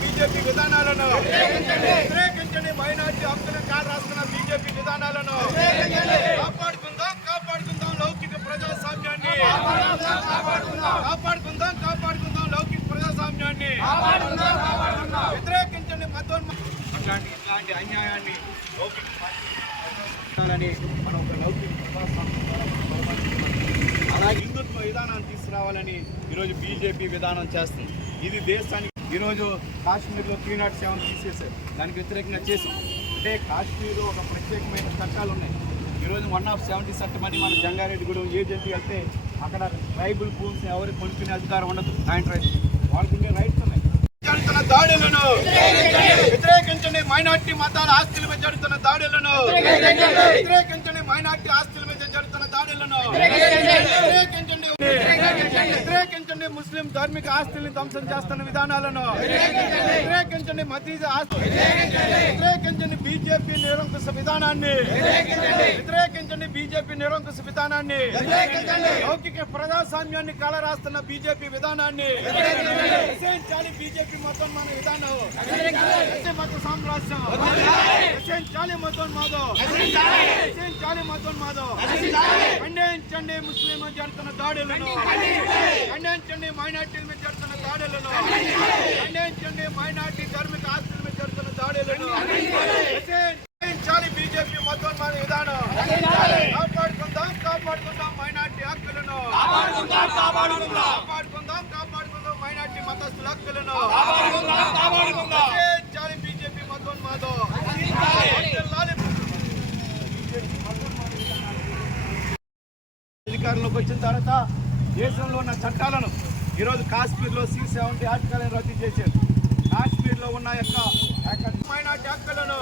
BJP విధానాలను వ్యతిరేకించండి. Minority హక్కులను కాలు రాస్తున్న బీజేపీ విధానాలను కాపాడుకుందాం లౌకిక ప్రజాస్వామ్యాన్ని. కాపాడుకుందాం లౌకిక ప్రజాస్వామ్యాన్ని. వ్యతిరేకించండి ఇట్లాంటి అన్యాయాన్ని మనం ఒక లౌకిక అలాగే హిందుత్వ విధానాన్ని తీసుకురావాలని ఈరోజు బీజేపీ విధానం చేస్తుంది. ఇది దేశానికి ఈరోజు కాశ్మీర్లో 307 తీసేశారు. దానికి వ్యతిరేకంగా చేసాం. అంటే కాశ్మీర్లో ఒక ప్రత్యేకమైన చట్టాలు ఉన్నాయి. ఈరోజు 170 చట్టం అని మన జంగారెడ్డిగూడెం ఏజెంట్ వెళ్తే అక్కడ ట్రైబల్ భూమ్స్ ఎవరికి కొనుక్కునే అధికారం ఉండదు. వాళ్ళకుండే రైట్స్ ఉన్నాయి. జరుగుతున్న దాడులను వ్యతిరేకించండి. మైనార్టీ మతాల ఆస్తుల మీద జరుగుతున్న దాడులను వ్యతిరేకించండి. మైనార్టీ ఆస్తుల మీద జరుగుతున్న దాడులను వ్యతిరేకించండి. ముస్లిం ధార్మిక ఆస్తుల్ని ధ్వంసం చేస్తున్న విధానాలను వ్యతిరేకించండి. మసీదు ఆస్తులు వ్యతిరేకించండి. బీజేపీ నిరంకుశ విధానాన్ని వ్యతిరేకించండి. బీజేపీ నిరంకుశ విధానాన్ని లౌకిక ప్రజాస్వామ్యాన్ని కలరాస్తున్న బీజేపీ విధానాన్ని రక్షించాలి. బీజేపీ మొత్తం మన విధానం మత సామ్రాజ్యం రక్షించాలి. మతోన్మాదం ఖండించండి. ముస్లిం మీద జరుగుతున్న దాడులను ఖండించండి. మైనార్టీల మీద జరుగుతున్న దాడులను ఖండించండి. మైనార్టీ ధార్మిక ఆస్తుల మీద జరుగుతున్న దాడులను రక్షించాలి. బీజేపీ మతోన్మాద విధానం కాపాడుకుందాం మైనార్టీ హక్కులను కాపాడుకుందాం మైనార్టీ మతస్థుల హక్కులను రక్షించాలి. బీజేపీ మతోన్మాదం అధికారంలోకి వచ్చిన తర్వాత దేశంలో ఉన్న చట్టాలను ఈరోజు కాశ్మీర్లో 370 ఆర్టికల్ని రద్దు చేశారు. కాశ్మీర్లో ఉన్న యొక్క మైనార్టీ హక్కులను